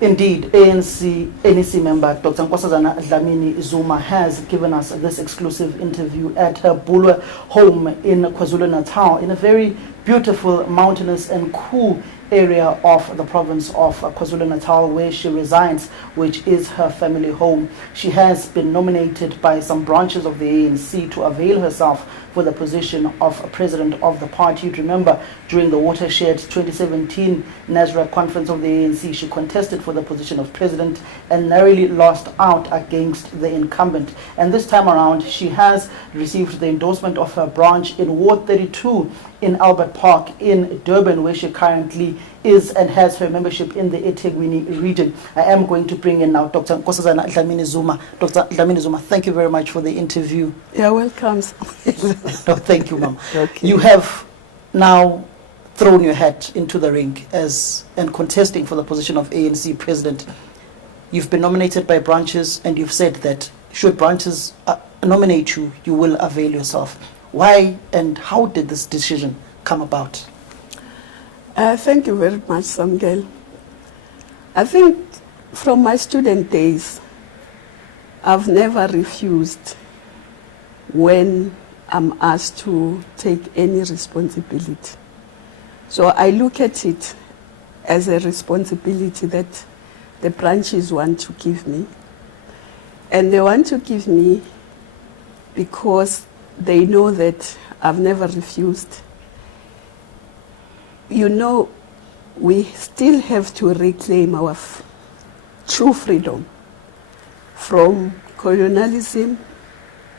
Indeed, NEC member Dr. Nkosazana Dlamini-Zuma has given us this exclusive interview at her Bulwer home in KwaZulu-Natal, in a very beautiful, mountainous and cool area of the province of KwaZulu-Natal, where she resides, which is her family home. She has been nominated by some branches of the ANC to avail herself for the position of president of the party. You'd remember during the Watershed 2017 Nasrec conference of the ANC, she contested for the position of president and narrowly lost out against the incumbent. And this time around, she has received the endorsement of her branch in Ward 32 in Albert Park in Durban, where she currently is and has her membership in the eThekwini region. I am going to bring in now Dr. Nkosazana Dlamini-Zuma. Dr. Dlamini-Zuma, thank you very much for the interview. You're welcome. No, thank you, ma'am. Okay. You have now thrown your hat into the ring and contesting for the position of ANC president. You've been nominated by branches, and you've said that should branches nominate you, you will avail yourself. Why and how did this decision come about? Thank you very much, Samgel. I think from my student days, I've never refused when I'm asked to take any responsibility. So I look at it as a responsibility that the branches want to give me. And they want to give me because they know that I've never refused. You know, we still have to reclaim our true freedom from colonialism,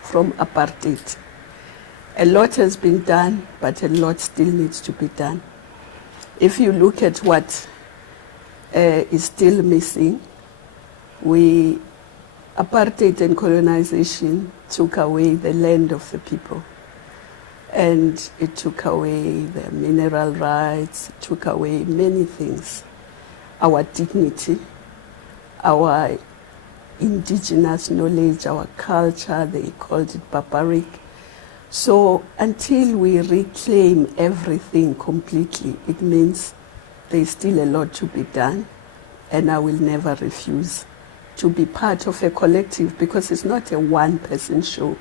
from apartheid. A lot has been done, but a lot still needs to be done. If you look at what is still missing, apartheid and colonization took away the land of the people. And it took away the mineral rights, it took away many things. Our dignity, our indigenous knowledge, our culture, they called it barbaric. So until we reclaim everything completely, it means there's still a lot to be done, and I will never refuse to be part of a collective, because it's not a one-person show.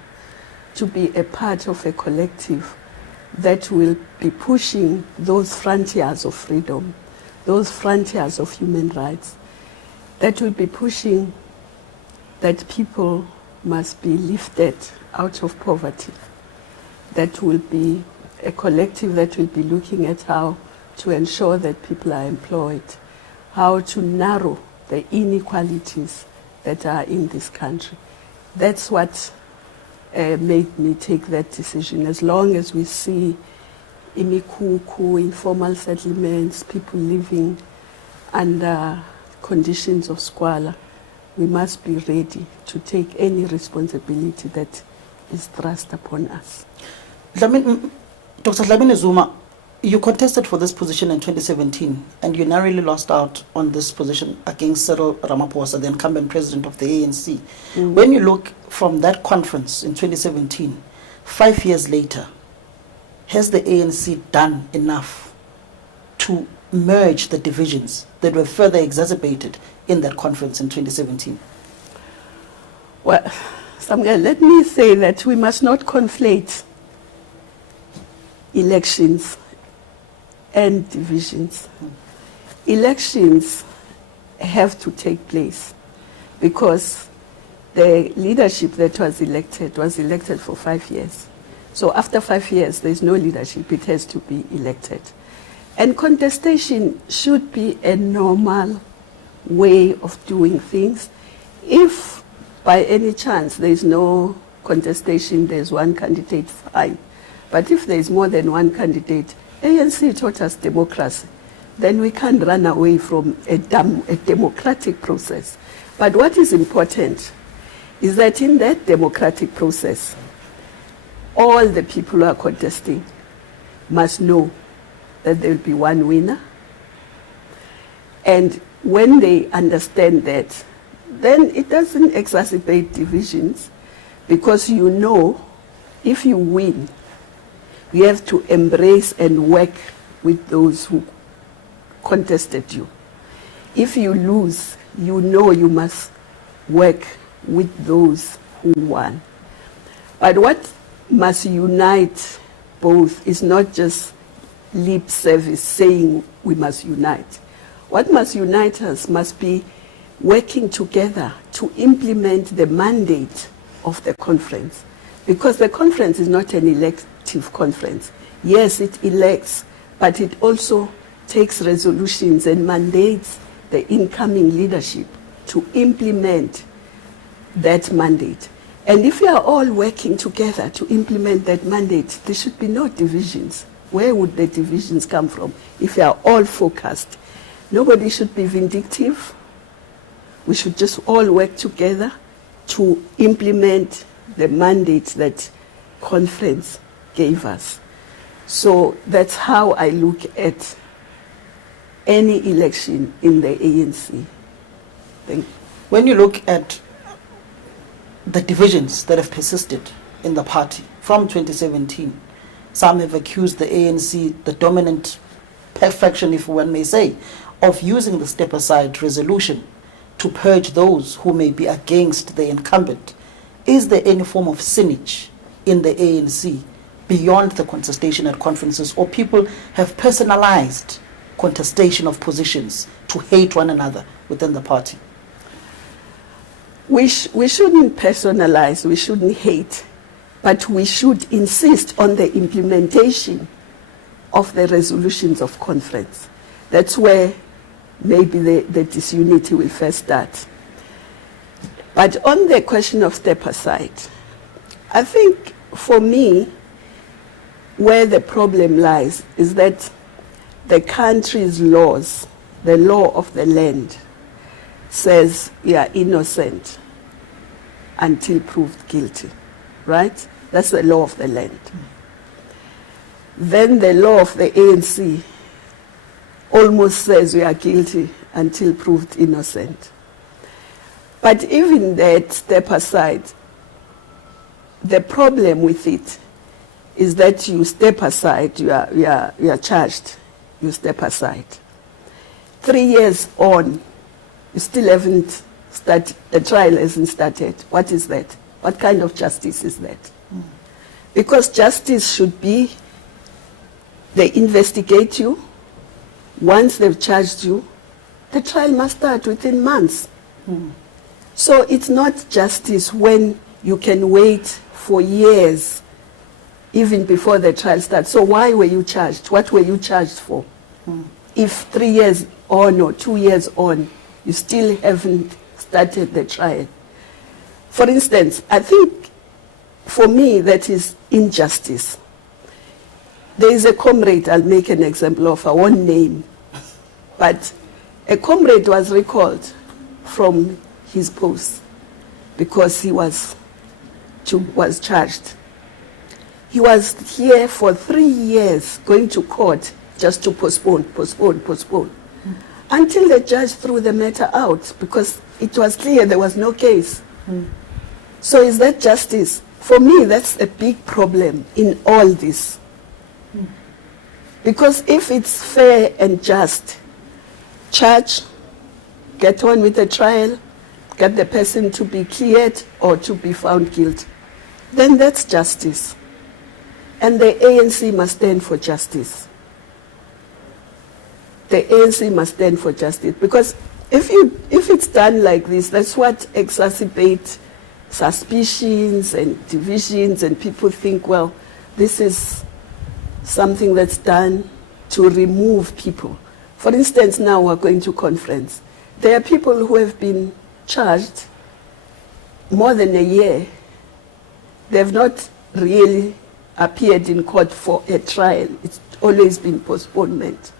To be a part of a collective that will be pushing those frontiers of freedom, those frontiers of human rights, that will be pushing that people must be lifted out of poverty. That will be a collective that will be looking at how to ensure that people are employed, how to narrow the inequalities that are in this country. That's what made me take that decision. As long as we see imikuku, informal settlements, people living under conditions of squalor, we must be ready to take any responsibility that is thrust upon us. Dr. Dlamini-Zuma, you contested for this position in 2017, and you narrowly lost out on this position against Cyril Ramaphosa, the incumbent president of the ANC. Mm-hmm. When you look from that conference in 2017, 5 years later, has the ANC done enough to merge the divisions that were further exacerbated in that conference in 2017? Well, Samuel, let me say that we must not conflate elections and divisions. Elections have to take place because the leadership that was elected for 5 years. So after 5 years, there's no leadership, it has to be elected. And contestation should be a normal way of doing things. If by any chance there's no contestation, there's one candidate, fine. But if there's more than one candidate, ANC taught us democracy, then we can't run away from a democratic process. But what is important is that in that democratic process, all the people who are contesting must know that there will be one winner. And when they understand that, then it doesn't exacerbate divisions, because you know if you win, you have to embrace and work with those who contested you. if you lose, you know you must work with those who won. But what must unite both is not just lip service saying we must unite. What must unite us must be working together to implement the mandate of the conference. Because the conference is not an elective conference. Yes, it elects, but it also takes resolutions and mandates the incoming leadership to implement that mandate. And if we are all working together to implement that mandate, there should be no divisions. Where would the divisions come from if we are all focused? Nobody should be vindictive. We should just all work together to implement the mandate that conference gave us. So that's how I look at any election in the ANC. Thank you. When you look at the divisions that have persisted in the party from 2017, some have accused the ANC, the dominant faction, if one may say, of using the step-aside resolution to purge those who may be against the incumbent. Is there any form of cynicism in the ANC beyond the contestation at conferences, or people have personalized contestation of positions to hate one another within the party? We shouldn't personalize, we shouldn't hate, but we should insist on the implementation of the resolutions of conference. That's where maybe the disunity will first start. But on the question of step aside, I think for me, where the problem lies is that the country's laws, the law of the land, says you are innocent until proved guilty, right? That's the law of the land. Then the law of the ANC almost says we are guilty until proved innocent. But even that step aside, the problem with it is that you step aside, you are charged, you step aside. 3 years on, you still haven't started, the trial hasn't started. What is that? What kind of justice is that? Because justice should be, they investigate you. Once they've charged you, the trial must start within months. So it's not justice when you can wait for years even before the trial starts. So why were you charged? What were you charged for? If 3 years on or 2 years on, you still haven't started the trial. For instance, I think for me that is injustice. There is a comrade, I'll make an example of, I won't name, but a comrade was recalled from his post because he was charged. He was here for 3 years going to court just to postpone, until the judge threw the matter out because it was clear there was no case. So is that justice? For me, that's a big problem in all this. Because if it's fair and just, charge, get on with the trial, get the person to be cleared or to be found guilty, then that's justice. And the ANC must stand for justice. The ANC must stand for justice. Because if it's done like this, that's what exacerbates suspicions and divisions, and people think, well, this is something that's done to remove people. For instance, now we're going to conference. There are people who have been charged more than a year. They've not really appeared in court for a trial. It's always been postponement.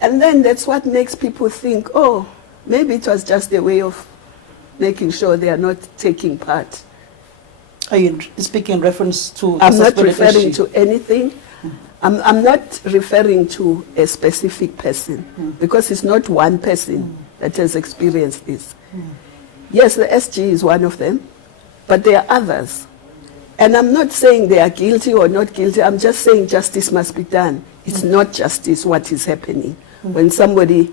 And then that's what makes people think, oh, maybe it was just a way of making sure they are not taking part. Are you speaking in reference to... I'm not referring to anything. I'm not referring to a specific person, because it's not one person that has experienced this. Yes, the SG is one of them, but there are others. And I'm not saying they are guilty or not guilty. I'm just saying justice must be done. It's not justice what is happening. When somebody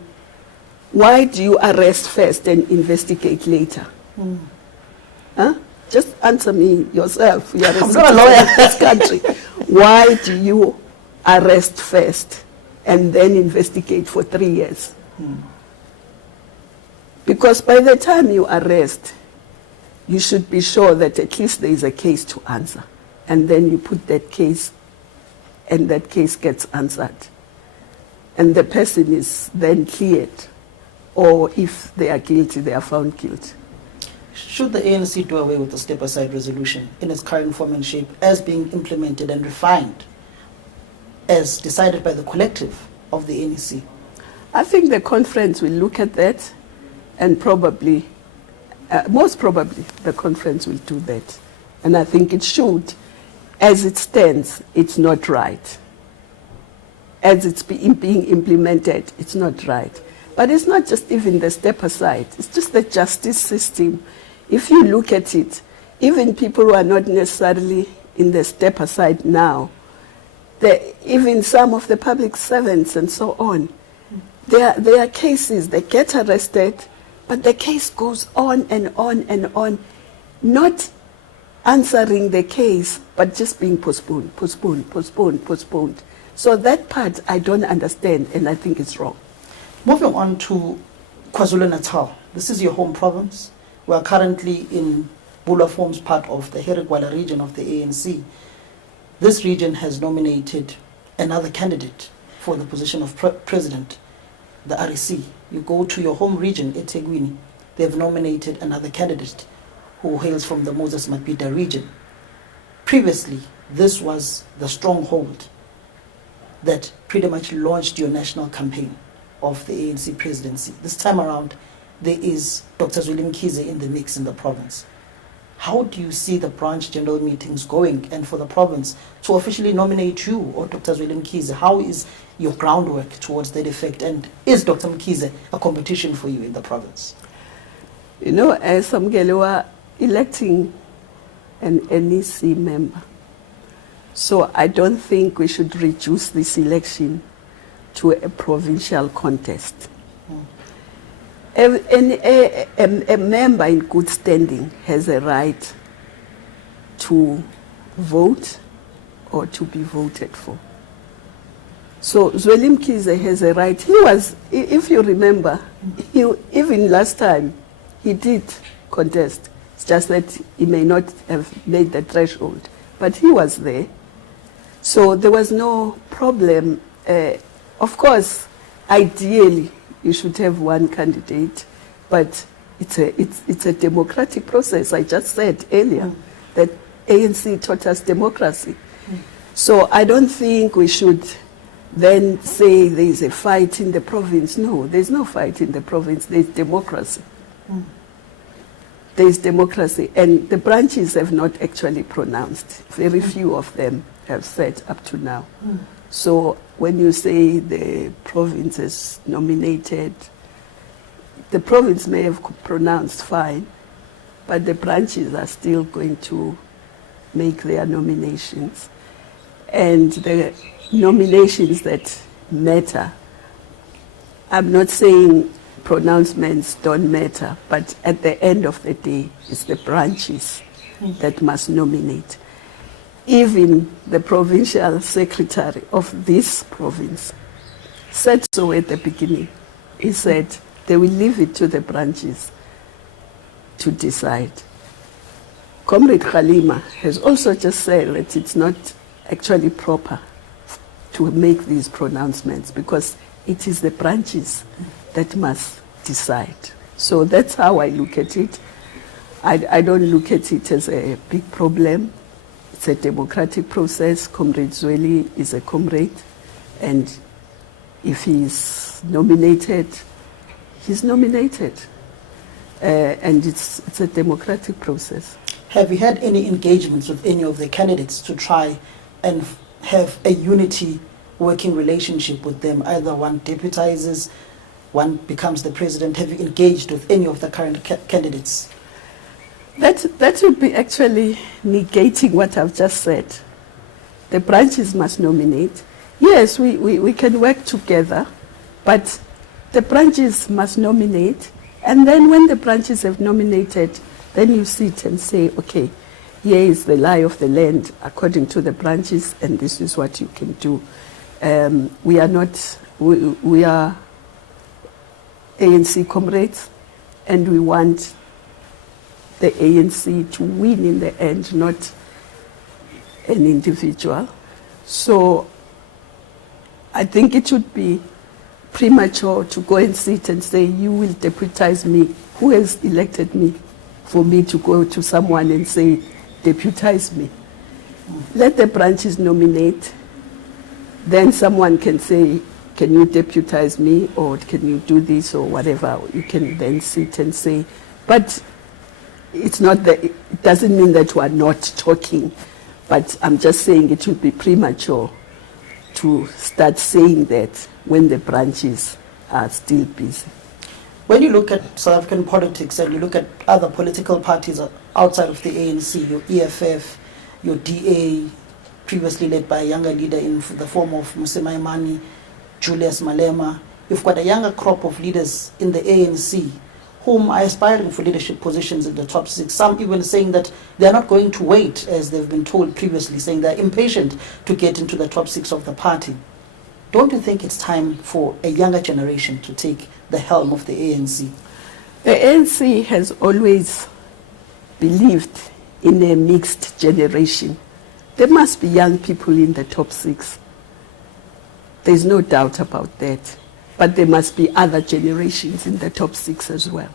Why do you arrest first and investigate later? Huh? Just answer me yourself. You are a citizen of this country. Why do you arrest first and then investigate for 3 years? Because by the time you arrest, you should be sure that at least there is a case to answer. And then you put that case, and that case gets answered. And the person is then cleared. Or if they are guilty, they are found guilty. Should the ANC do away with the step-aside resolution in its current form and shape as being implemented and refined as decided by the collective of the ANC? I think the conference will look at that, and probably, most probably, the conference will do that. And I think it should. As it stands, it's not right. As it's being implemented, it's not right. But it's not just even the step aside, it's just the justice system. If you look at it, even people who are not necessarily in the step aside now, even some of the public servants and so on, there are cases, they get arrested, but the case goes on and on and on, not answering the case, but just being postponed. So that part I don't understand, and I think it's wrong. Moving on to KwaZulu-Natal. This is your home province. We are currently in Bula forms part of the Herigwala region of the ANC. This region has nominated another candidate for the position of president, the REC. You go to your home region, eThekwini, they have nominated another candidate who hails from the Moses Mabhida region. Previously, this was the stronghold that pretty much launched your national campaign of the ANC presidency. This time around, there is Dr. Zweli Mkhize in the mix in the province. How do you see the branch general meetings going, and for the province to officially nominate you or Dr. Zweli Mkhize? How is your groundwork towards that effect, and is Dr. Mkhize a competition for you in the province? You know, as Samgelewa electing an NEC member, so I don't think we should reduce this election to a provincial contest. A member in good standing has a right to vote or to be voted for. So Zweli Mkhize has a right. He was, if you remember, even last time he did contest. It's just that he may not have made the threshold, but he was there. So there was no problem. Of course, ideally, you should have one candidate, but it's a democratic process. I just said earlier that ANC taught us democracy. So I don't think we should then say there is a fight in the province. No, there's no fight in the province. There's democracy. There is democracy, and the branches have not actually pronounced. Very few of them have said up to now. So when you say the province is nominated, the province may have pronounced fine, but the branches are still going to make their nominations. And the nominations that matter, I'm not saying pronouncements don't matter, but at the end of the day, it's the branches that must nominate. Even the provincial secretary of this province said so at the beginning. He said they will leave it to the branches to decide. Comrade Khalima has also just said that it's not actually proper to make these pronouncements because it is the branches that must decide. So that's how I look at it. I don't look at it as a big problem. It's a democratic process. Comrade Zweli is a comrade, and if he's nominated, he's nominated. And it's a democratic process. Have you had any engagements with any of the candidates to try and have a unity working relationship with them? Either one deputizes, one becomes the president. Have you engaged with any of the current candidates? That would be actually negating what I've just said. The branches must nominate. Yes, we can work together, but the branches must nominate, and then when the branches have nominated, then you sit and say, okay, here is the lie of the land according to the branches, and this is what you can do. We are ANC comrades, and we want the ANC to win in the end, not an individual. So I think it would be premature to go and sit and say, you will deputize me. Who has elected me for me to go to someone and say, deputize me? Let the branches nominate. Then someone can say, can you deputize me, or can you do this, or whatever. You can then sit and say, but it's not that, it doesn't mean that we are not talking, but I'm just saying it would be premature to start saying that when the branches are still busy. When you look at South African politics and you look at other political parties outside of the ANC, your EFF, your DA, previously led by a younger leader in the form of Mosimaimani, Julius Malema, you've got a younger crop of leaders in the ANC whom are aspiring for leadership positions in the top 6. Some even saying that they're not going to wait, as they've been told previously, saying they're impatient to get into the top 6 of the party. Don't you think it's time for a younger generation to take the helm of the ANC? The ANC has always believed in a mixed generation. There must be young people in the top 6. There's no doubt about that. But there must be other generations in the top 6 as well.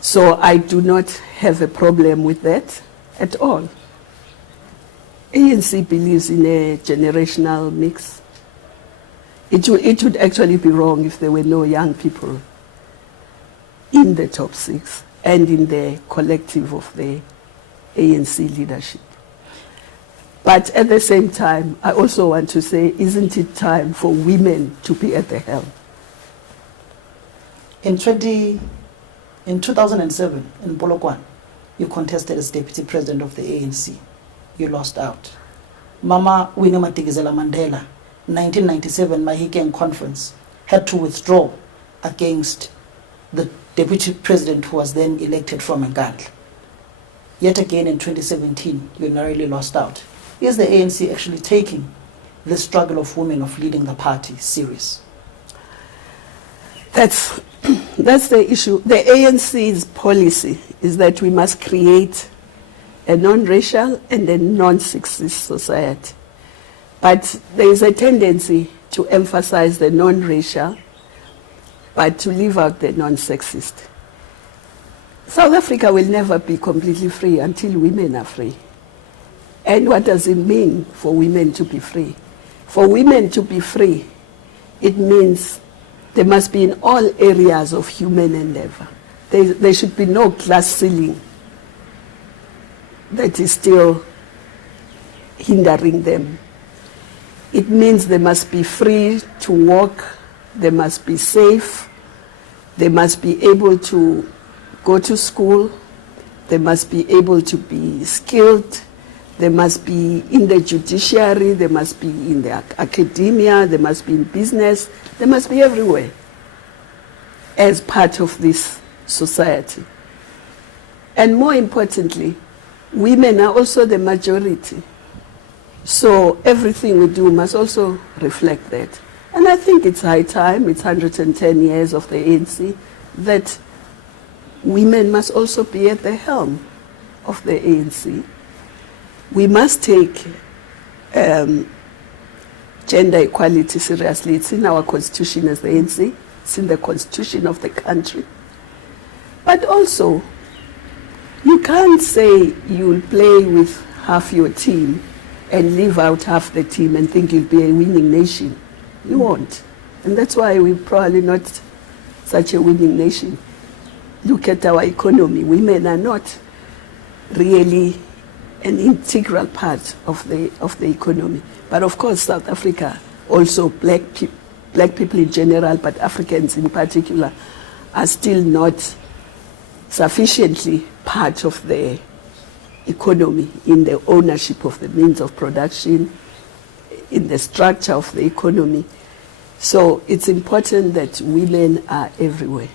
So I do not have a problem with that at all. ANC believes in a generational mix. It would actually be wrong if there were no young people in the top 6 and in the collective of the ANC leadership. But at the same time, I also want to say, isn't it time for women to be at the helm? In 2007, in Polokwane, you contested as deputy president of the ANC. You lost out. Mama Winnie Madikizela Mandela, 1997 Mahikeng Conference, had to withdraw against the deputy president who was then elected from Nkandla. Yet again in 2017, you narrowly lost out. Is the ANC actually taking the struggle of women of leading the party serious? That's the issue. The ANC's policy is that we must create a non-racial and a non-sexist society. But there is a tendency to emphasize the non-racial, but to leave out the non-sexist. South Africa will never be completely free until women are free. And what does it mean for women to be free? For women to be free, it means there must be in all areas of human endeavor. There should be no class ceiling that is still hindering them. It means they must be free to walk, they must be safe, they must be able to go to school, they must be able to be skilled, they must be in the judiciary, they must be in the academia, they must be in business, they must be everywhere as part of this society. And more importantly, women are also the majority. So everything we do must also reflect that. And I think it's high time, it's 110 years of the ANC, that women must also be at the helm of the ANC. We must take gender equality seriously. It's in our constitution as the ANC. It's in the constitution of the country. But also, you can't say you'll play with half your team and leave out half the team and think you'll be a winning nation. You won't. And that's why we're probably not such a winning nation. Look at our economy. Women are not really an integral part of the economy. But of course, South Africa, also black people in general, but Africans in particular, are still not sufficiently part of the economy in the ownership of the means of production, in the structure of the economy. So it's important that women are everywhere.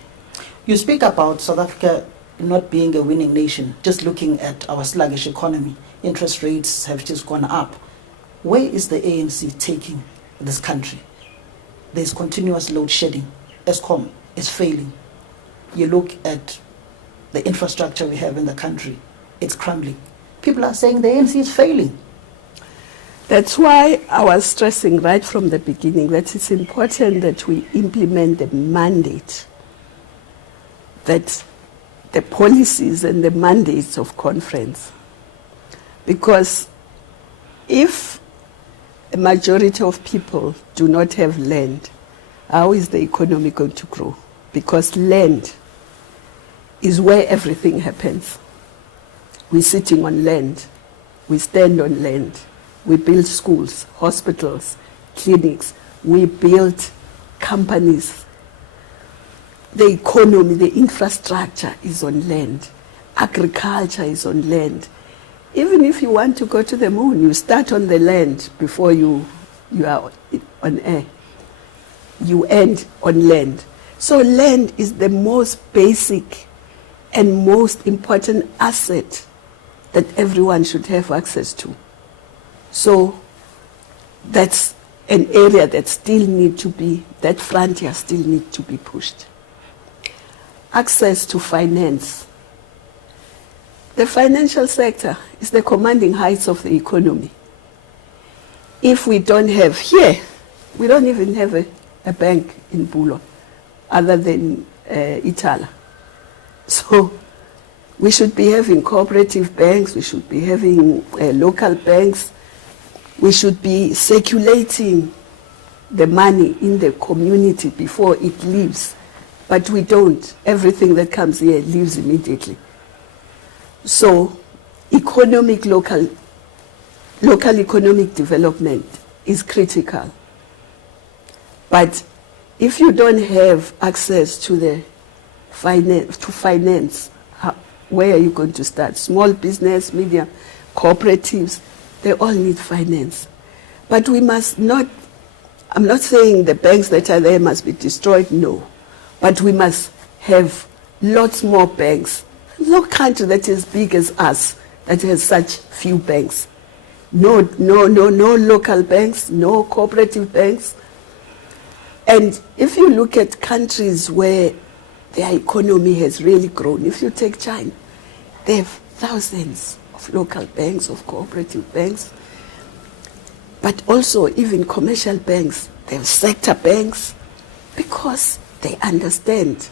You speak about South Africa not being a winning nation, just looking at our sluggish economy. Interest rates have just gone up. Where is the ANC taking this country? There's continuous load shedding. Eskom is failing. You look at the infrastructure we have in the country, it's crumbling. People are saying the ANC is failing. That's why I was stressing right from the beginning that it's important that we implement the mandate, that the policies and the mandates of conference. Because if a majority of people do not have land, how is the economy going to grow? Because land is where everything happens. We're sitting on land, we stand on land, we build schools, hospitals, clinics, we build companies. The economy, the infrastructure is on land. Agriculture is on land. Even if you want to go to the moon, you start on the land before you are on air. You end on land. So land is the most basic and most important asset that everyone should have access to. So that's an area that still need to be, that frontier still need to be pushed. Access to finance. The financial sector is the commanding heights of the economy. If we don't have here, we don't even have a bank in Bulo other than Itala. So we should be having cooperative banks, we should be having local banks, we should be circulating the money in the community before it leaves. But we don't. Everything that comes here leaves immediately. So local economic development is critical. But if you don't have access to the finance, where are you going to start? Small business, medium, cooperatives, they all need finance. But we must not, I'm not saying the banks that are there must be destroyed, no. But we must have lots more banks. No country that is big as us that has such few banks. No local banks, no cooperative banks. And if you look at countries where their economy has really grown, if you take China, they have thousands of local banks, of cooperative banks, but also even commercial banks. They have sector banks because they understand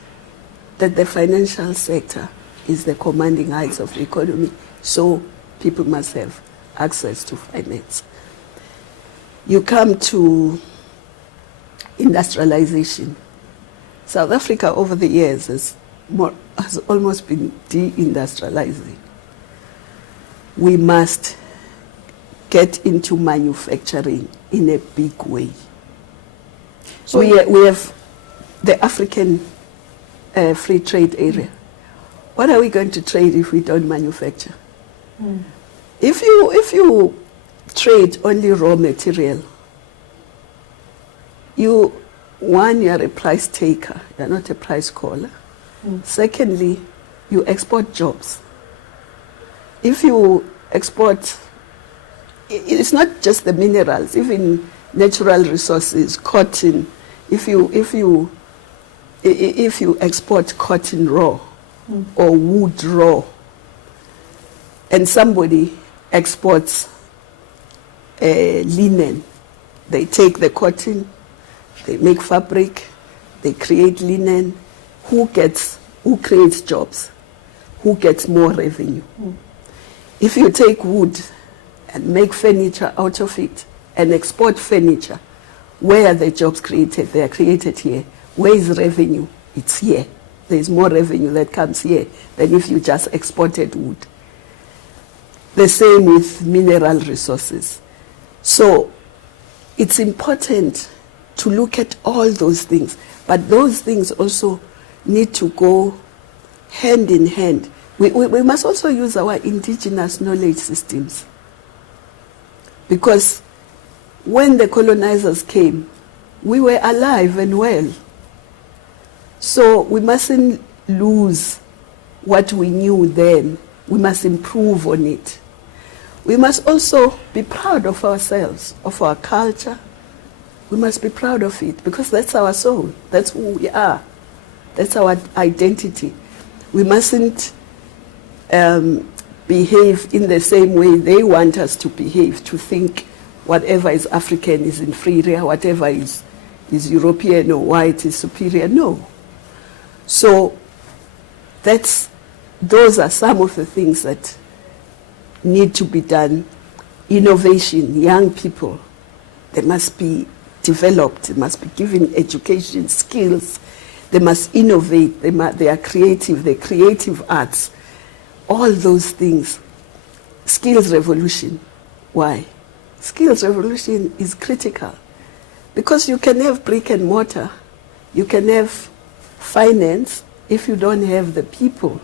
that the financial sector is the commanding heights of the economy, so people must have access to finance. You come to industrialization. South Africa over the years has almost been deindustrializing. We must get into manufacturing in a big way. So we have the African free trade area. What are we going to trade if we don't manufacture? Mm. If you trade only raw material, you are a price taker, you're not a price caller. Mm. Secondly, you export jobs. If you export, it's not just the minerals, even natural resources, cotton. If you export cotton raw, or wood raw, and somebody exports linen, they take the cotton, they make fabric, they create linen. Who creates jobs? Who gets more revenue? Mm. If you take wood and make furniture out of it and export furniture, where are the jobs created? They are created here. Where is revenue? It's here. There's more revenue that comes here than if you just exported wood. The same with mineral resources. So it's important to look at all those things, but those things also need to go hand in hand. We must also use our indigenous knowledge systems, because when the colonizers came, we were alive and well. So we mustn't lose what we knew then. We must improve on it. We must also be proud of ourselves, of our culture. We must be proud of it because that's our soul. That's who we are. That's our identity. We mustn't behave in the same way they want us to behave, to think whatever is African is inferior, whatever is European or white is superior. No. So those are some of the things that need to be done. Innovation, young people, they must be developed, they must be given education, skills, they must innovate, they are creative, the creative arts, all those things. Skills revolution. Why? Skills revolution is critical because you can have brick and mortar, you can have finance if you don't have the people.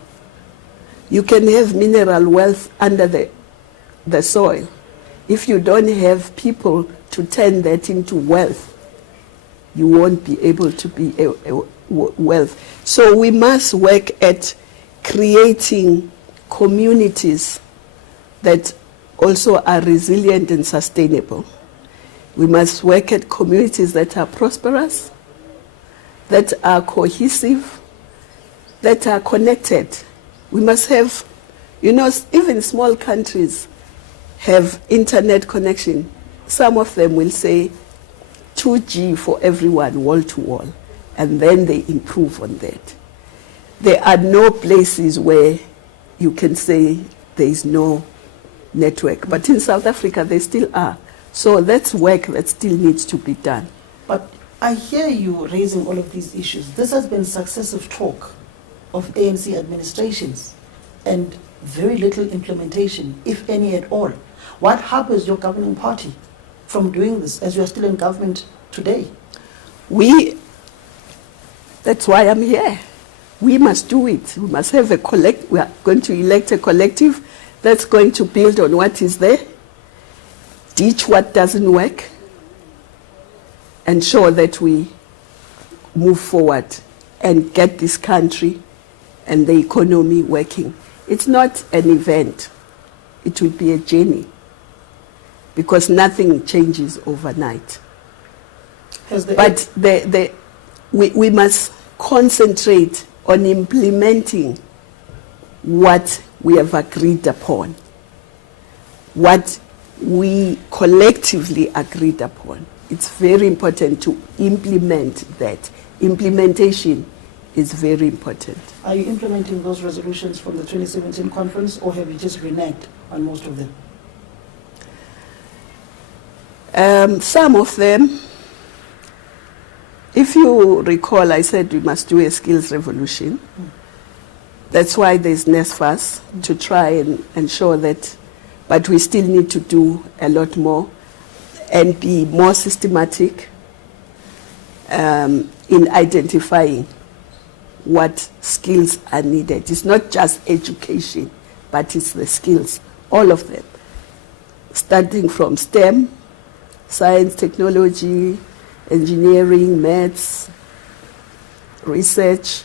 You can have mineral wealth under the soil. If you don't have people to turn that into wealth, you won't be able to be a wealth. So we must work at creating communities that also are resilient and sustainable. We must work at communities that are prosperous, that are cohesive, that are connected. We must have, even small countries have internet connection. Some of them will say 2G for everyone, wall to wall, and then they improve on that. There are no places where you can say there is no network, but in South Africa they still are. So that's work that still needs to be done. But I hear you raising all of these issues. This has been successive talk of ANC administrations and very little implementation, if any at all. What harbors your governing party from doing this as you are still in government today? That's why I'm here. We must do it. We must have we are going to elect a collective that's going to build on what is there, ditch what doesn't work, ensure that we move forward and get this country and the economy working. It's not an event. It will be a journey because nothing changes overnight. But we must concentrate on implementing what we have agreed upon, what we collectively agreed upon. It's very important to implement that. Implementation is very important. Are you implementing those resolutions from the 2017 conference, or have you just reneged on most of them? Some of them. If you recall, I said we must do a skills revolution. That's why there's NSFAS, to try and ensure that, but we still need to do a lot more and be more systematic in identifying what skills are needed. It's not just education, but it's the skills, all of them, starting from STEM, science, technology, engineering, maths, research,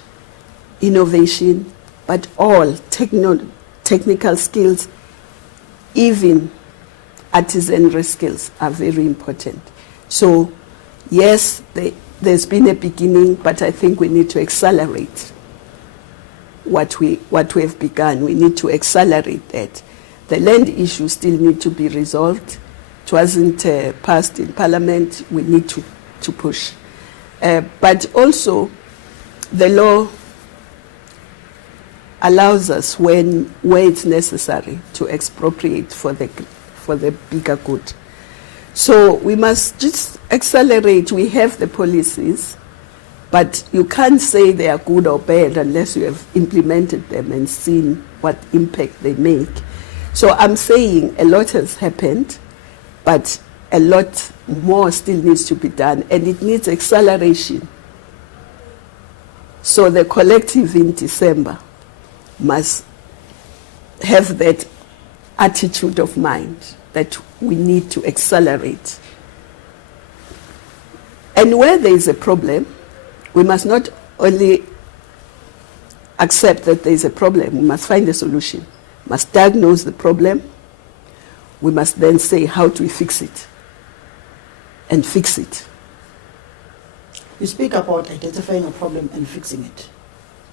innovation, but all technical skills, even artisanry skills are very important. So yes, there's been a beginning, but I think we need to accelerate what we have begun. We need to accelerate that. The land issues still need to be resolved. It wasn't passed in Parliament. We need to push. But also, the law allows us, where it's necessary, to expropriate for the bigger good. So we must just accelerate. We have the policies, but you can't say they are good or bad unless you have implemented them and seen what impact they make. So I'm saying a lot has happened, but a lot more still needs to be done, and it needs acceleration. So the collective in December must have that attitude of mind that we need to accelerate. And where there is a problem, we must not only accept that there is a problem, we must find a solution. We must diagnose the problem. We must then say, how do we fix it? And fix it. You speak about identifying a problem and fixing it.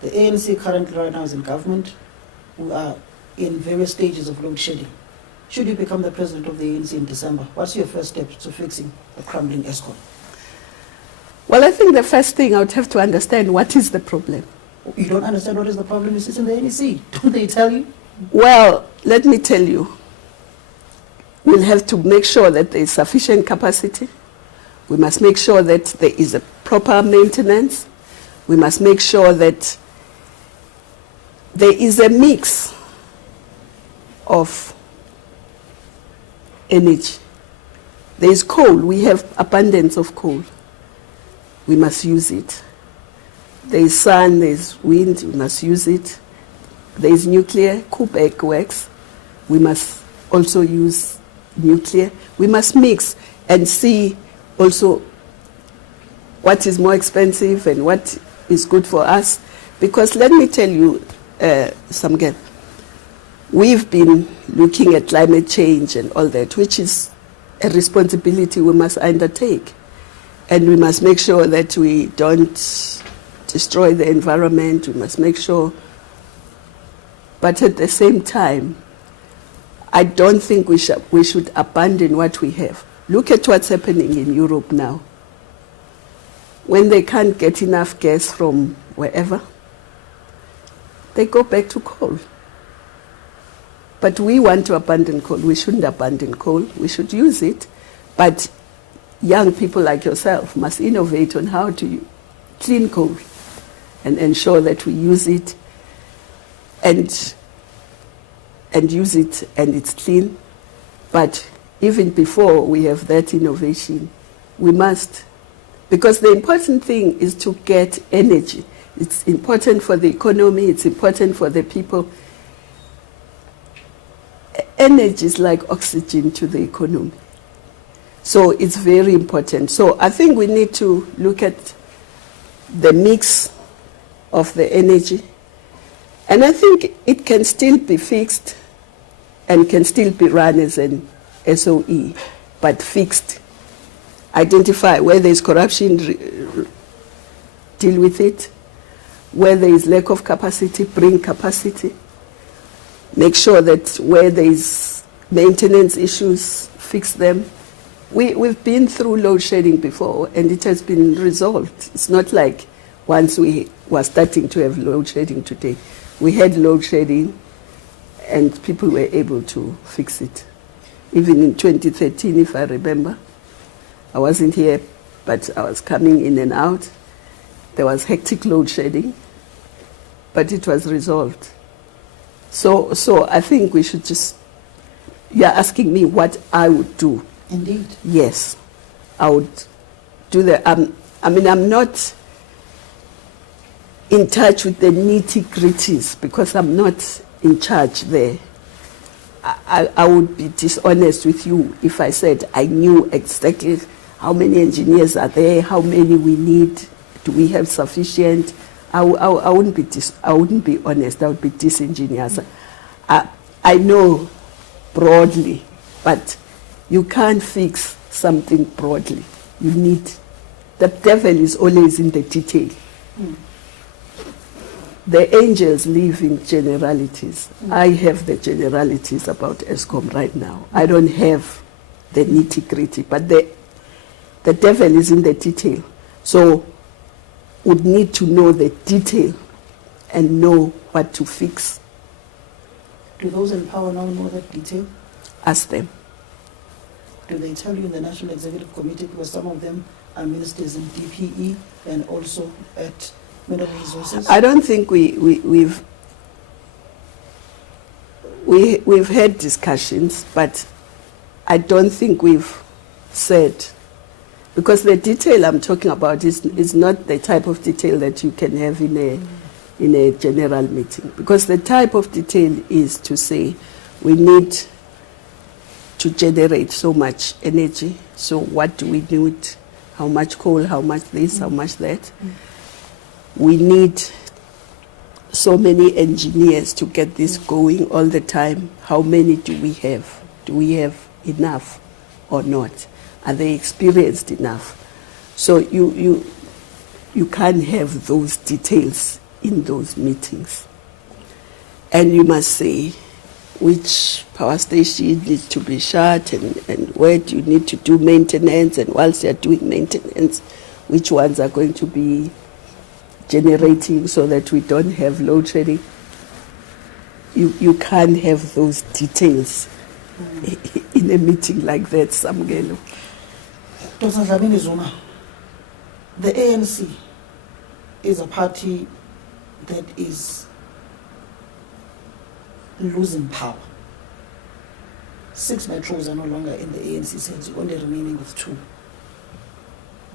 The ANC currently right now is in government. We are in various stages of load shedding. Should you become the president of the ANC in December, what's your first step to fixing a crumbling Eskom? Well, I think the first thing I would have to understand, what is the problem? You don't understand what is the problem? You sit in the ANC. Don't they tell you? Well, let me tell you. We'll have to make sure that there is sufficient capacity. We must make sure that there is a proper maintenance. We must make sure that there is a mix of energy. There is coal. We have abundance of coal. We must use it. There is sun, there is wind, we must use it. There is nuclear, Kubeck works. We must also use nuclear. We must mix and see also what is more expensive and what is good for us. Because let me tell you, Samgen, we've been looking at climate change and all that, which is a responsibility we must undertake. And we must make sure that we don't destroy the environment. We must make sure. But at the same time, I don't think we should abandon what we have. Look at what's happening in Europe now. When they can't get enough gas from wherever, they go back to coal. But we want to abandon coal. We shouldn't abandon coal. We should use it. But young people like yourself must innovate on how to clean coal and ensure that we use it and use it and it's clean. But even before we have that innovation, we must, because the important thing is to get energy. It's important for the economy, it's important for the people. Energy is like oxygen to the economy. So it's very important. So I think we need to look at the mix of the energy. And I think it can still be fixed and can still be run as an SOE, but fixed. Identify where there is corruption, deal with it. Where there is lack of capacity, bring capacity. Make sure that where there is maintenance issues, fix them. We've been through load shedding before and it has been resolved. It's not like once we were starting to have load shedding today. We had load shedding and people were able to fix it. Even in 2013, if I remember, I wasn't here, but I was coming in and out. There was hectic load shedding, but it was resolved. So I think we should just, you're asking me what I would do. Indeed. Yes, I would do that. I'm not in touch with the nitty-gritties because I'm not in charge there. I would be dishonest with you if I said I knew exactly how many engineers are there, how many we need, do we have sufficient. I wouldn't be honest. I would be disingenuous. I know broadly, but you can't fix something broadly. You need, the devil is always in the detail. Mm. The angels live in generalities. Mm. I have the generalities about Eskom right now. I don't have the nitty-gritty, but the devil is in the detail. So would need to know the detail and know what to fix. Do those in power now know that detail? Ask them. Do they tell you in the National Executive Committee, because some of them are ministers in DPE and also at Mineral Resources? I don't think we've had discussions, but I don't think we've said, because the detail I'm talking about is not the type of detail that you can have in a general meeting. Because the type of detail is to say we need to generate so much energy. So what do we need? how much coal, how much this, how much that. We need so many engineers to get this going all the time. How many do we have? Do we have enough or not? Are they experienced enough? So you can't have those details in those meetings. And you must say which power station needs to be shut and where do you need to do maintenance, and whilst you're doing maintenance, which ones are going to be generating so that we don't have load shedding. You can't have those details in a meeting like that, Samgelo. Dr. Dlamini-Zuma, the ANC is a party that is losing power. 6 metros are no longer in the ANC sense, only remaining with 2.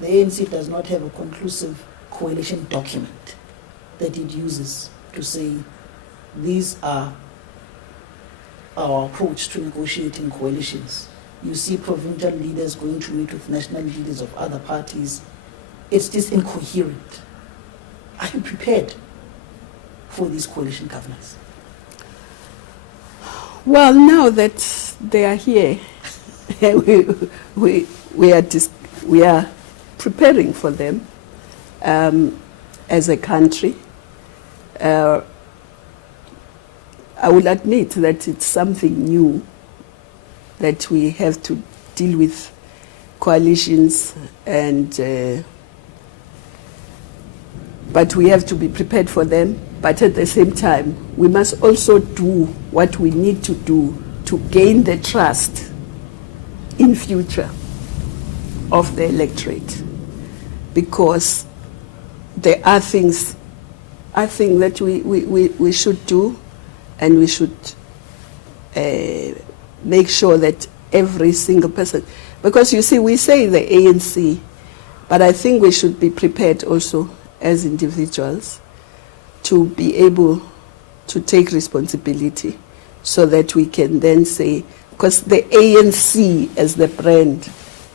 The ANC does not have a conclusive coalition document that it uses to say these are our approach to negotiating coalitions. You see provincial leaders going to meet with national leaders of other parties. It's just incoherent. Are you prepared for these coalition governance? Well, now that they are here, we are preparing for them as a country. I will admit that it's something new that we have to deal with coalitions, and but we have to be prepared for them. But at the same time, we must also do what we need to do to gain the trust in future of the electorate, because there are things I think that we should do, and we should make sure that every single person, because you see, we say the ANC, but I think we should be prepared also as individuals to be able to take responsibility, so that we can then say, because the ANC as the brand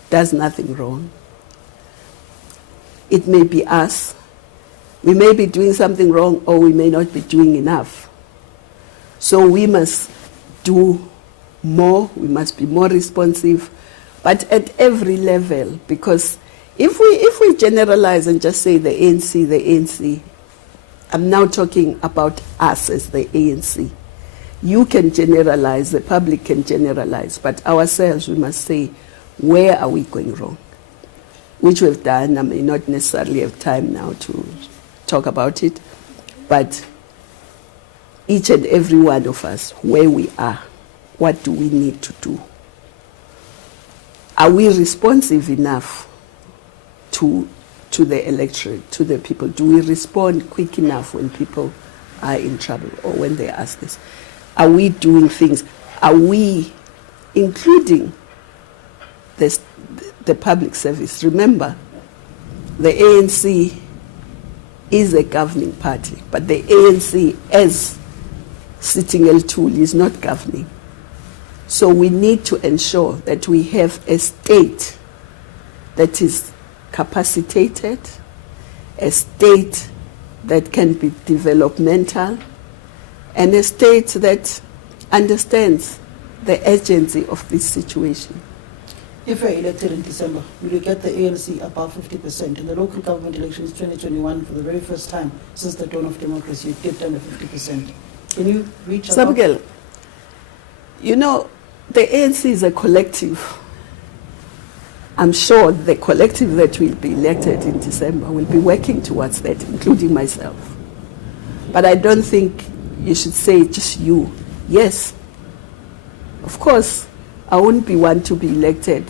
does nothing wrong. It may be us. We may be doing something wrong, or we may not be doing enough. So we must do more, we must be more responsive, but at every level, because if we generalize and just say the ANC, I'm now talking about us as the ANC. You can generalize, the public can generalize, but ourselves, we must say, where are we going wrong? Which we've done. I may not necessarily have time now to talk about it, but each and every one of us, where we are, what do we need to do? Are we responsive enough to the electorate, to the people? Do we respond quick enough when people are in trouble or when they ask this? Are we doing things? Are we including the public service? Remember, the ANC is a governing party, but the ANC as sitting L2 is not governing. So we need to ensure that we have a state that is capacitated, a state that can be developmental, and a state that understands the urgency of this situation. If you're elected in December, will you get the ANC above 50%? In the local government elections 2021, for the very first time since the dawn of democracy, you dipped under 50%. Can you reach above? Sabgel, you know, the ANC is a collective. I'm sure the collective that will be elected in December will be working towards that, including myself. But I don't think you should say just you. Yes, of course, I wouldn't be one to be elected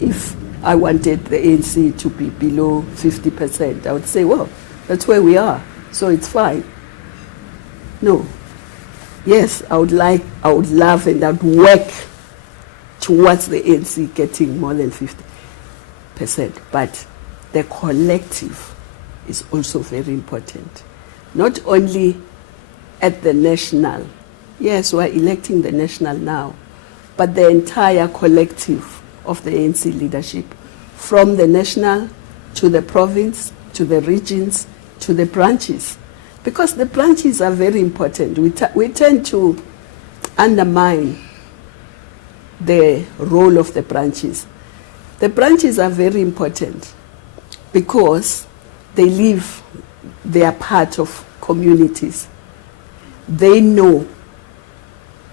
if I wanted the ANC to be below 50%. I would say, well, that's where we are, so it's fine. No. Yes, I would love, and I would work towards the ANC getting more than 50%. But the collective is also very important. Not only at the national. Yes, we're electing the national now, but the entire collective of the ANC leadership from the national to the province, to the regions, to the branches. Because the branches are very important. We tend to undermine the role of the branches. The branches are very important because they are part of communities. They know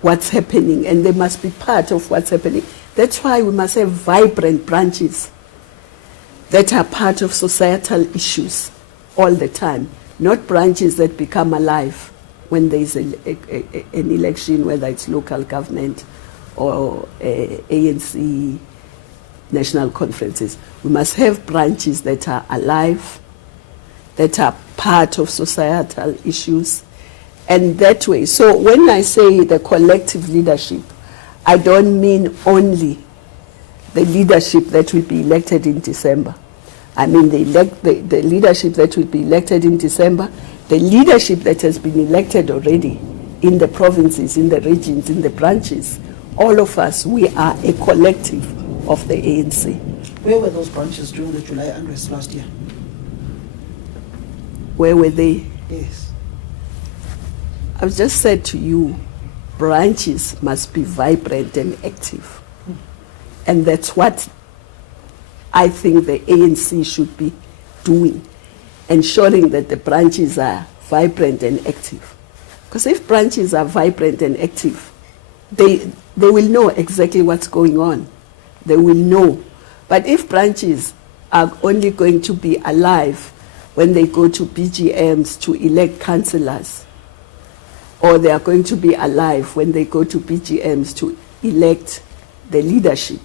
what's happening and they must be part of what's happening. That's why we must have vibrant branches that are part of societal issues all the time, not branches that become alive when there's an election, whether it's local government or ANC national conferences. We must have branches that are alive, that are part of societal issues, and that way. So when I say the collective leadership, I don't mean only the leadership that will be elected in December. I mean the leadership that will be elected in December, the leadership that has been elected already in the provinces, in the regions, in the branches. All of us, we are a collective of the ANC. Where were those branches during the July unrest last year? Where were they? Yes. I've just said to you, branches must be vibrant and active. And that's what I think the ANC should be doing, ensuring that the branches are vibrant and active. Because if branches are vibrant and active, they will know exactly what's going on. They will know. But if branches are only going to be alive when they go to BGMs to elect councillors, or they are going to be alive when they go to BGMs to elect the leadership,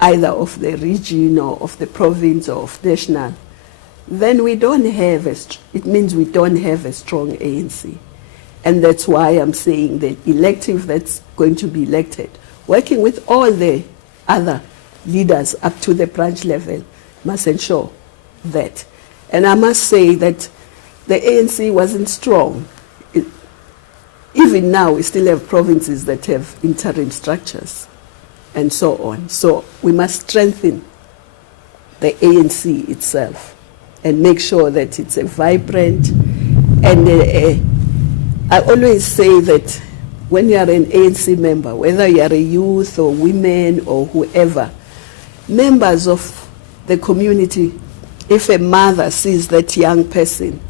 either of the region or of the province or of national, then we don't have it means we don't have a strong ANC. And that's why I'm saying the elective that's going to be elected, working with all the other leaders up to the branch level, must ensure that. And I must say that the ANC wasn't strong. Even now, we still have provinces that have interim structures and so on. So we must strengthen the ANC itself and make sure that it's a vibrant and I always say that when you are an ANC member, whether you are a youth or women or whoever, members of the community, if a mother sees that young person,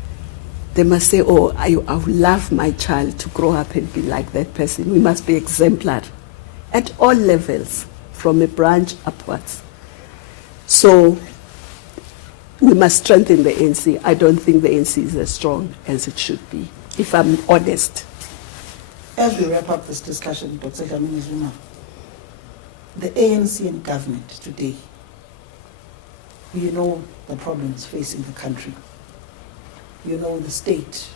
they must say, oh, I would love my child to grow up and be like that person. We must be exemplary at all levels, from a branch upwards. So we must strengthen the ANC. I don't think the ANC is as strong as it should be, if I'm honest. As we wrap up this discussion, Dr. Dlamini-Zuma, the ANC and government today, you know the problems facing the country. You know the state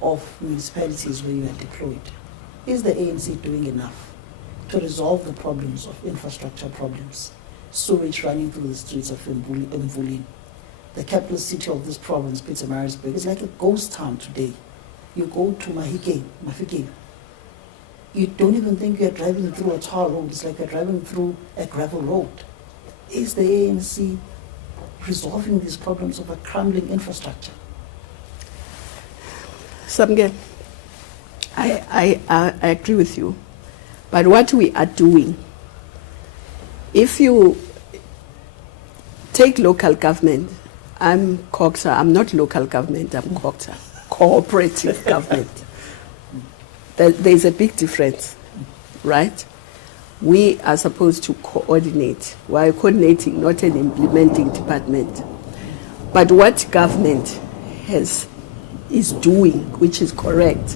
of municipalities where you are deployed. Is the ANC doing enough to resolve the problems of infrastructure problems, sewage running through the streets of Mvuleni? The capital city of this province, Pietermaritzburg, is like a ghost town today. You go to Mafike, you don't even think you're driving through a tar road. It's like you're driving through a gravel road. Is the ANC resolving these problems of a crumbling infrastructure? Samge, I agree with you. But what we are doing, if you take local government, I'm COGTA, I'm not local government, I'm COGTA, cooperative government. There's a big difference, right? We are supposed to coordinate. We are coordinating, not an implementing department. But what government is doing, which is correct,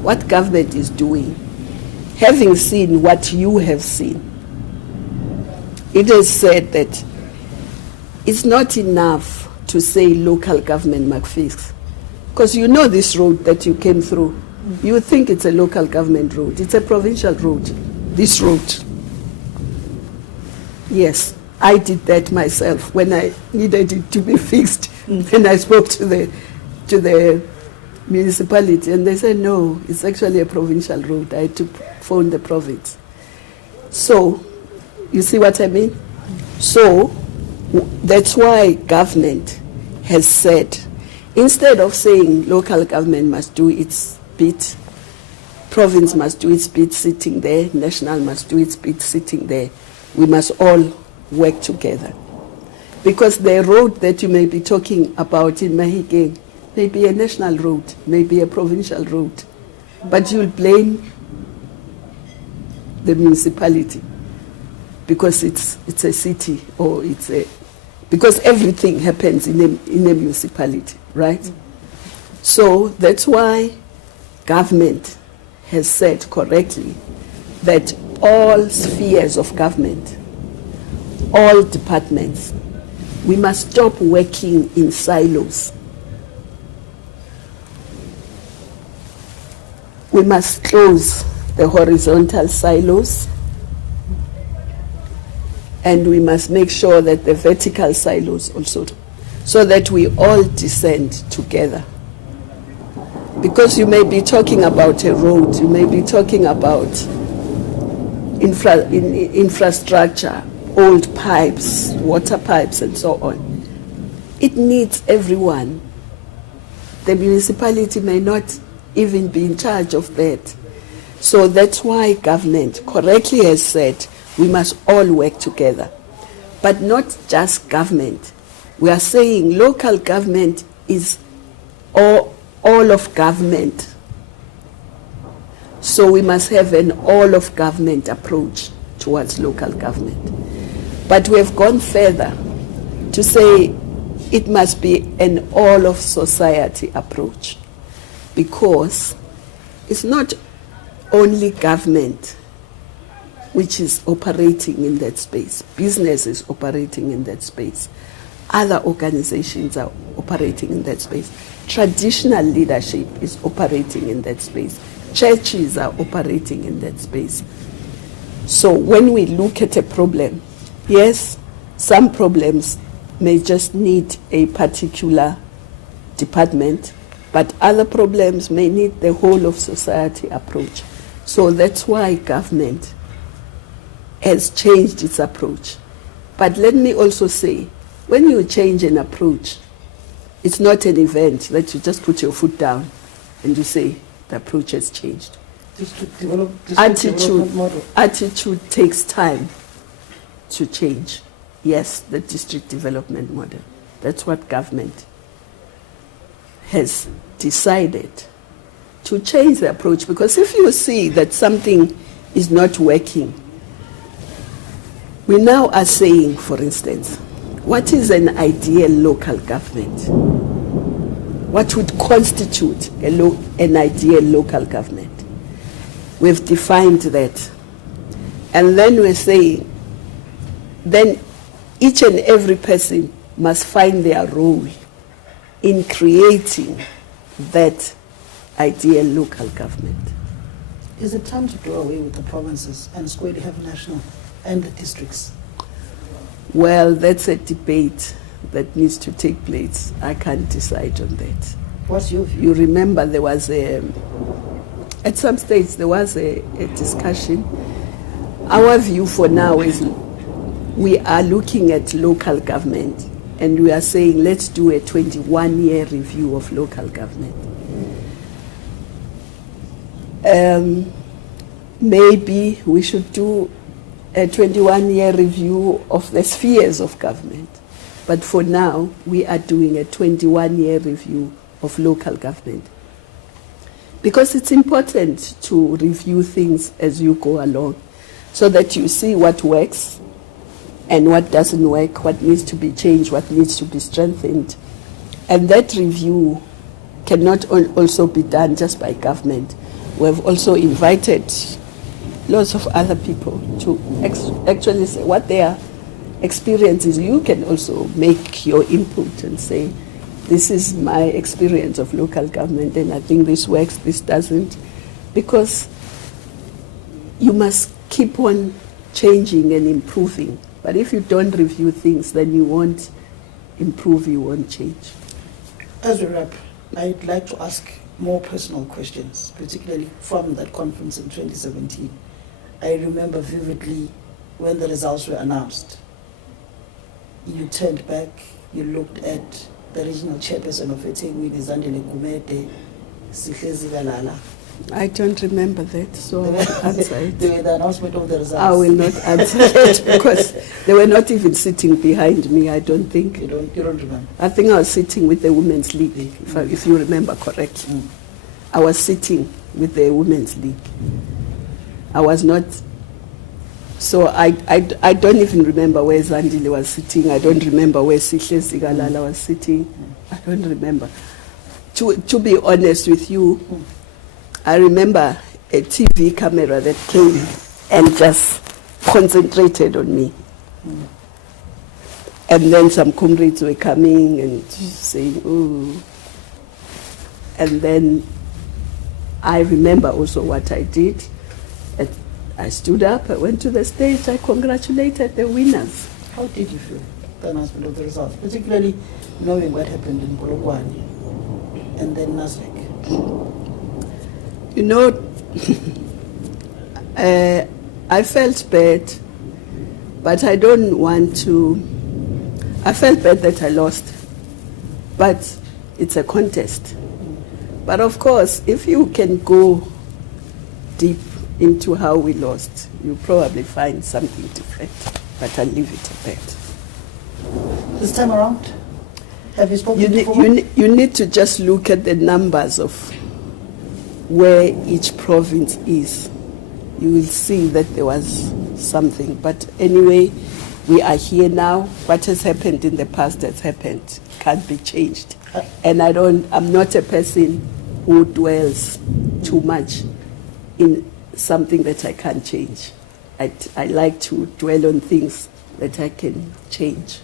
what government is doing, having seen what you have seen, it is said that it's not enough to say local government must fix. Because you know this road that you came through. You think it's a local government road. It's a provincial road, this road. Yes, I did that myself when I needed it to be fixed. And I spoke to the municipality and they said, no, it's actually a provincial road. I had to phone the province. So, you see what I mean? So that's why government has said, instead of saying local government must do its bit, province must do its bit sitting there, national must do its bit sitting there, we must all work together. Because the road that you may be talking about in Mahikeng may be a national road, may be a provincial road, but you'll blame the municipality because it's a city, or because everything happens in a municipality, right? So that's why government has said correctly that all spheres of government, all departments, we must stop working in silos. We must close the horizontal silos, and we must make sure that the vertical silos also, so that we all descend together. Because you may be talking about a road, you may be talking about infrastructure, old pipes, water pipes, and so on. It needs everyone. The municipality may not even be in charge of that. So that's why government correctly has said we must all work together. But not just government. We are saying local government is all of government. So we must have an all of government approach towards local government. But we have gone further to say it must be an all of society approach, because it's not only government which is operating in that space. Business is operating in that space. Other organizations are operating in that space. Traditional leadership is operating in that space. Churches are operating in that space. So when we look at a problem, yes, some problems may just need a particular department, but other problems may need the whole of society approach. So that's why government has changed its approach. But let me also say, when you change an approach, it's not an event that you just put your foot down and you say the approach has changed. Attitude takes time to change. Yes, the district development model. That's what government has decided to change the approach. Because if you see that something is not working, we now are saying, for instance, what is an ideal local government? What would constitute an ideal local government? We've defined that. And then we're saying, then each and every person must find their role in creating that ideal local government. Is it time to do away with the provinces and squarely have national and the districts? Well, that's a debate that needs to take place. I can't decide on that. What's your view? You remember there was at some stage there was a discussion. Our view for now is we are looking at local government and we are saying let's do a 21-year review of local government. Maybe we should do a 21-year review of the spheres of government. But for now, we are doing a 21-year review of local government. Because it's important to review things as you go along, so that you see what works and what doesn't work, what needs to be changed, what needs to be strengthened. And that review cannot also be done just by government. We have also invited lots of other people to actually say what their experience is. You can also make your input and say, this is my experience of local government and I think this works, this doesn't. Because you must keep on changing and improving. But if you don't review things, then you won't improve, you won't change. As we wrap, I'd like to ask more personal questions, particularly from that conference in 2017. I remember vividly when the results were announced. you turned back, you looked at the regional chairperson of eThekwini, Zandile Gumede, Sihlezi Galala. I don't remember that, so I will answer it. The announcement of the results. I will not answer it because they were not even sitting behind me, I don't think. You don't remember? I think I was sitting with the Women's League, if you remember correctly. Mm. I was sitting with the Women's League. I was not... So I don't even remember where Zandile was sitting. I don't remember where Sihlezi Galala was sitting. I don't remember. To be honest with you, I remember a TV camera that came and just concentrated on me. Mm. And then some comrades were coming and saying, ooh. And then I remember also what I did. I stood up, I went to the stage, I congratulated the winners. How did you feel, the announcement of the results, particularly knowing what happened in Polokwane and then Nasrec? You know, I felt bad, but I don't want to... I felt bad that I lost, but it's a contest. But of course, if you can go deep into how we lost, you probably find something different, but I'll leave it at that. This time around, have you spoken to you need to just look at the numbers of where each province is. You will see that there was something. But anyway, we are here now. What has happened in the past has happened. Can't be changed. And I'm not a person who dwells too much in something that I can't change. I like to dwell on things that I can change.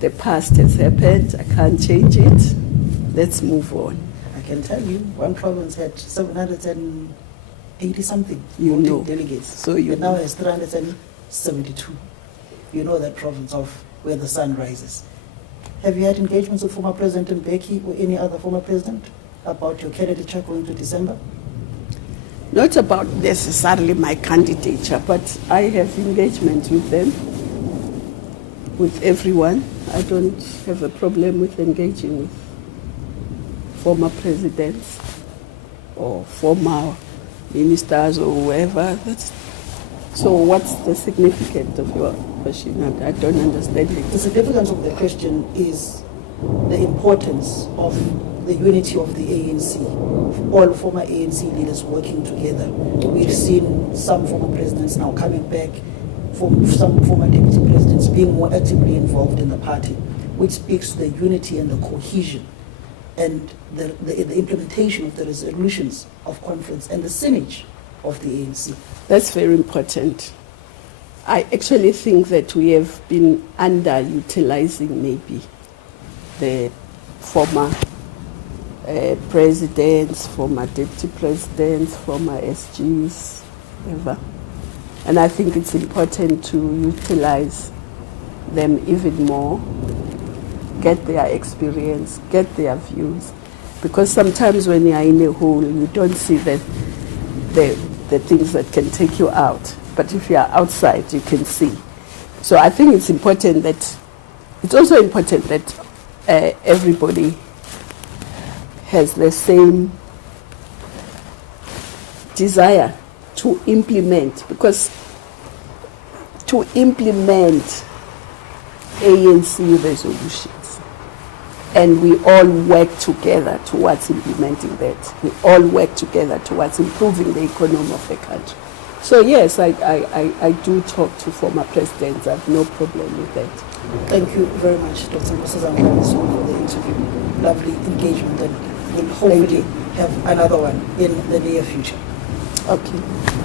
The past has happened. I can't change it. Let's move on. I can tell you, one province had 780 something delegates. So you now has 372. You know that province of where the sun rises. Have you had engagements with former President Mbeki or any other former president about your candidature going to December? Not about necessarily my candidature, but I have engagement with them, with everyone. I don't have a problem with engaging with former presidents or former ministers or whoever. So what's the significance of your question? I don't understand it. The significance of the question is the importance of the unity of the ANC, all former ANC leaders working together. We've seen some former presidents now coming back, some former deputy presidents being more actively involved in the party, which speaks to the unity and the cohesion and the implementation of the resolutions of conference and the synergy of the ANC. That's very important. I actually think that we have been underutilizing maybe the former presidents, former deputy presidents, former SGs, whatever. And I think it's important to utilize them even more, get their experience, get their views. Because sometimes when you are in a hole, you don't see the things that can take you out. But if you are outside, you can see. So I think it's important that, it's also important that everybody has the same desire to implement, because to implement ANC resolutions, and we all work together towards implementing that. We all work together towards improving the economy of the country. So yes, I do talk to former presidents. I have no problem with that. Thank you very much, Dr. Nkosazana Dlamini-Zuma, for the interview. Lovely engagement, and we'll hopefully have another one in the near future. Okay.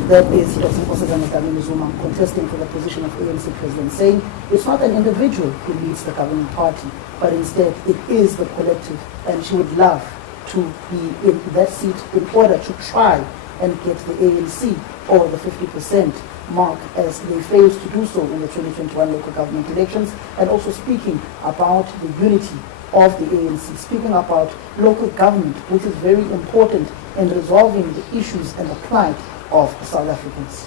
That is Dr. Nkosazana Dlamini-Zuma contesting for the position of ANC president, saying it's not an individual who leads the governing party, but instead it is the collective, and she would love to be in that seat in order to try and get the ANC over the 50% mark, as they failed to do so in the 2021 local government elections, and also speaking about the unity of the ANC, speaking about local government, which is very important in resolving the issues and the plight of South Africans.